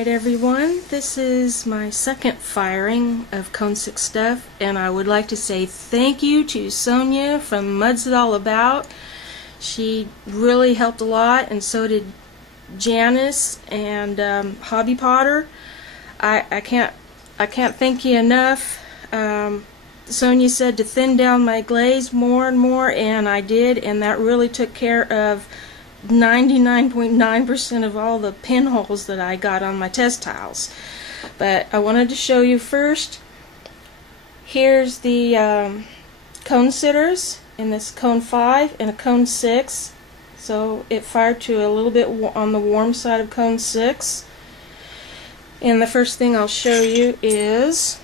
Alright everyone, this is my second firing of Cone 6 stuff, and I would like to say thank you to Sonia from Muds It All About. She really helped a lot, and so did Janice and Hobby Potter. I can't thank you enough. Sonia said to thin down my glaze more and more, and I did, and that really took care of 99.9% of all the pinholes that I got on my test tiles. But I wanted to show you first. Here's the cone sitters in this cone 5 and a cone 6. So it fired to a little bit on the warm side of cone 6. And the first thing I'll show you is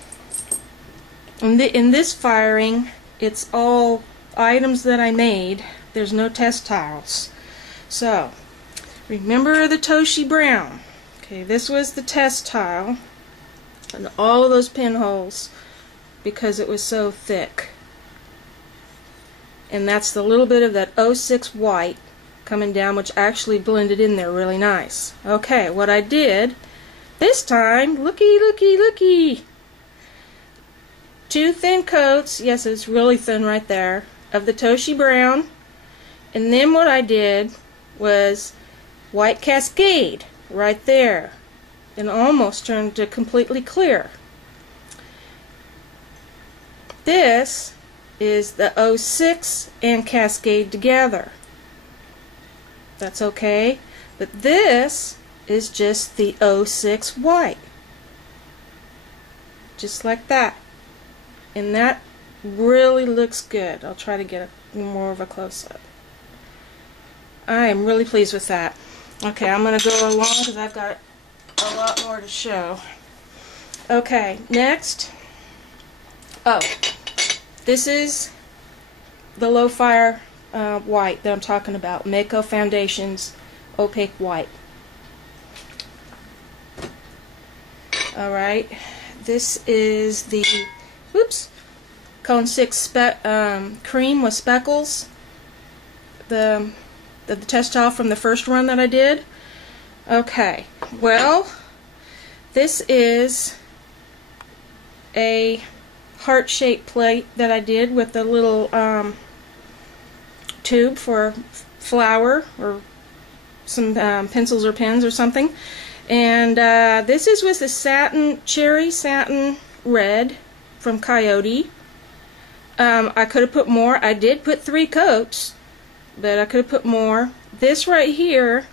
in this firing, it's all items that I made. There's no test tiles. So, remember the Toshi Brown. Okay, this was the test tile, and all of those pinholes because it was so thick. And that's the little bit of that 06 white coming down, which actually blended in there really nice. Okay, what I did this time, looky, 2 thin coats, yes, it's really thin right there, of the Toshi Brown, and then what I did was white Cascade right there, and almost turned to completely clear. This is the 06 and Cascade together. That's okay, but this is just the 06 white, just like that, and that really looks good. I'll try to get more of a close-up. I am really pleased with that. Okay, I'm going to go along because I've got a lot more to show. Okay, next. Oh, this is the low fire white that I'm talking about. Mako Foundations Opaque White. Alright, this is the Cone 6 cream with speckles. The test tile from the first run that I did. Okay, well, this is a heart-shaped plate that I did with a little tube for flour or some pencils or pens or something. And this is with the cherry satin red from Coyote. I could have put more. I did put 3 coats, but I could have put more. This right here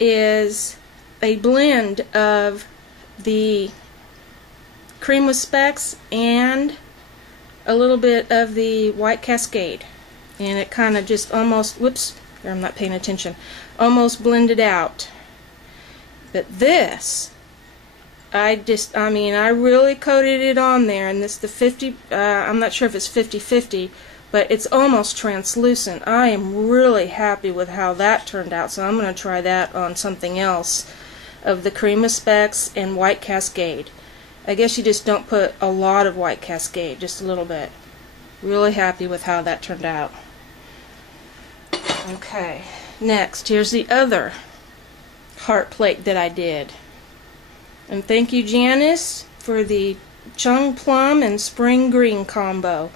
is a blend of the cream with specks and a little bit of the white Cascade, and it kind of just almost, whoops, I'm not paying attention, almost blended out. But this, I really coated it on there, and this the 50, I'm not sure if it's 50-50, but it's almost translucent. I am really happy with how that turned out, so I'm going to try that on something else of the cream of specks and white Cascade. I guess you just don't put a lot of white Cascade, just a little bit. Really happy with how that turned out. Okay, next, here's the other heart plate that I did. And thank you, Janice, for the Chung Plum and Spring Green combo.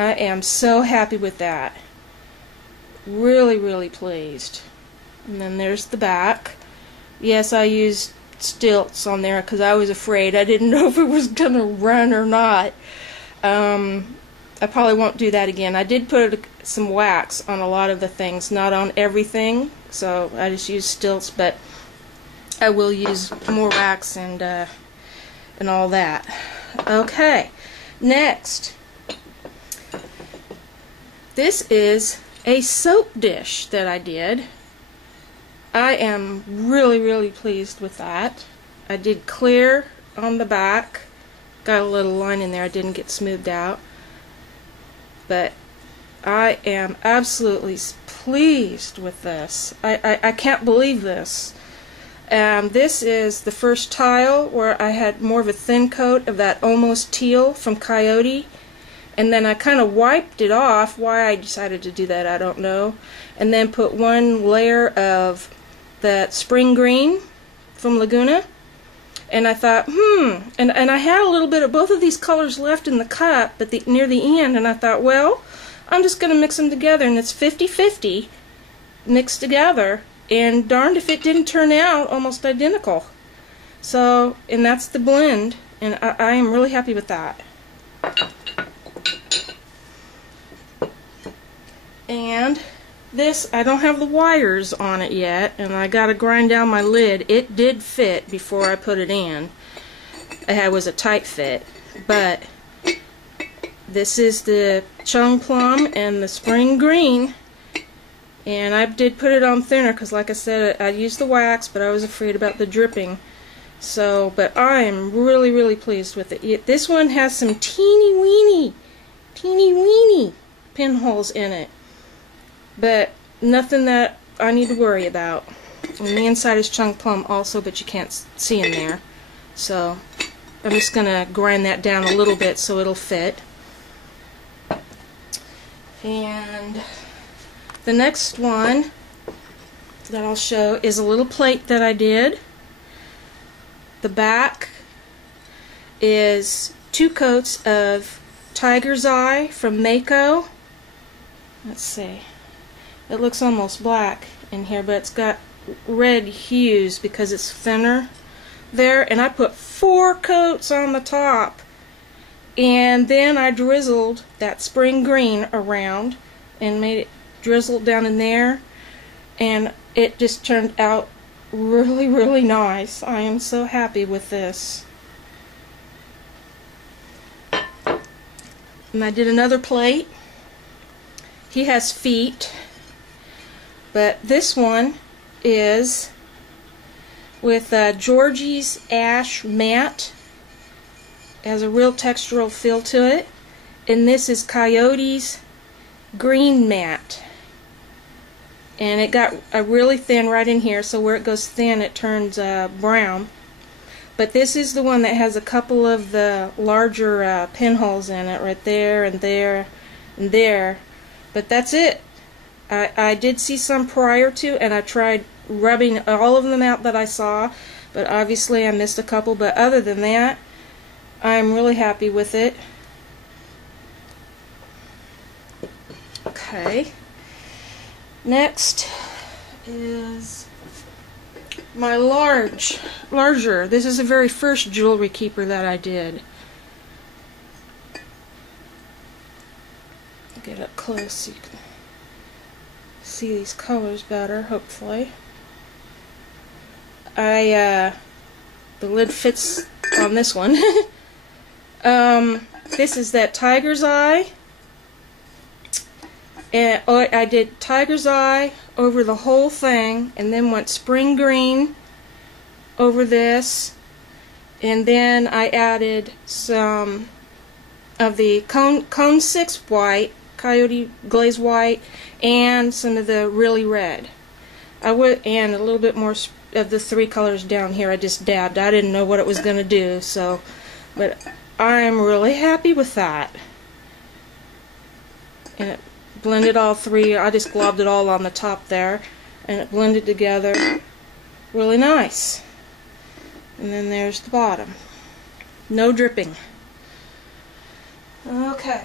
I am so happy with that. Really pleased. And then there's the back. Yes, I used stilts on there because I was afraid. I didn't know if it was going to run or not. I probably won't do that again. I did put some wax on a lot of the things, not on everything, so I just used stilts, but I will use more wax and all that. Okay, next. This is a soap dish that I did. I am really pleased with that. I did clear on the back. Got a little line in there I didn't get smoothed out. But I am absolutely pleased with this. I can't believe this. This is the first tile where I had more of a thin coat of that almost teal from Coyote, and then I kind of wiped it off. Why I decided to do that, I don't know. And then put one layer of that spring green from Laguna. And I thought, and I had a little bit of both of these colors left in the cup but near the end, and I thought, well, I'm just going to mix them together, and it's 50-50 mixed together, and darned if it didn't turn out almost identical. So, and that's the blend, and I am really happy with that. And this, I don't have the wires on it yet, and I got to grind down my lid. It did fit before I put it in. It was a tight fit, but this is the Chung Plum and the Spring Green, and I did put it on thinner because, like I said, I used the wax, but I was afraid about the dripping. So, but I am really, really pleased with it. This one has some teeny weeny pinholes in it, but nothing that I need to worry about. And the inside is Chung Plum also, but you can't see in there. So I'm just going to grind that down a little bit so it'll fit. And the next one that I'll show is a little plate that I did. The back is 2 coats of Tiger's Eye from Mako. Let's see. It looks almost black in here, but it's got red hues because it's thinner there. And I put 4 coats on the top. And then I drizzled that Spring Green around and made it drizzle down in there. And it just turned out really, really nice. I am so happy with this. And I did another plate. He has feet, but this one is with Georgie's Ash Matte. It has a real textural feel to it. And this is Coyote's Green Matte. And it got really thin right in here, so where it goes thin it turns brown. But this is the one that has a couple of the larger pinholes in it, right there and there and there. But that's it. I did see some prior to, and I tried rubbing all of them out that I saw, but obviously I missed a couple. But other than that, I'm really happy with it. Okay. Next is my larger. This is the very first jewelry keeper that I did. Get up close so you can see these colors better, hopefully. The lid fits on this one. This is that Tiger's Eye. And I did Tiger's Eye over the whole thing, and then went Spring Green over this, and then I added some of the Cone 6 White, Coyote Glaze White, and some of the really red. And a little bit more of the 3 colors down here. I just dabbed. I didn't know what it was going to do, so, but I'm really happy with that. And it blended all 3. I just globbed it all on the top there, and it blended together really nice. And then there's the bottom. No dripping. Okay.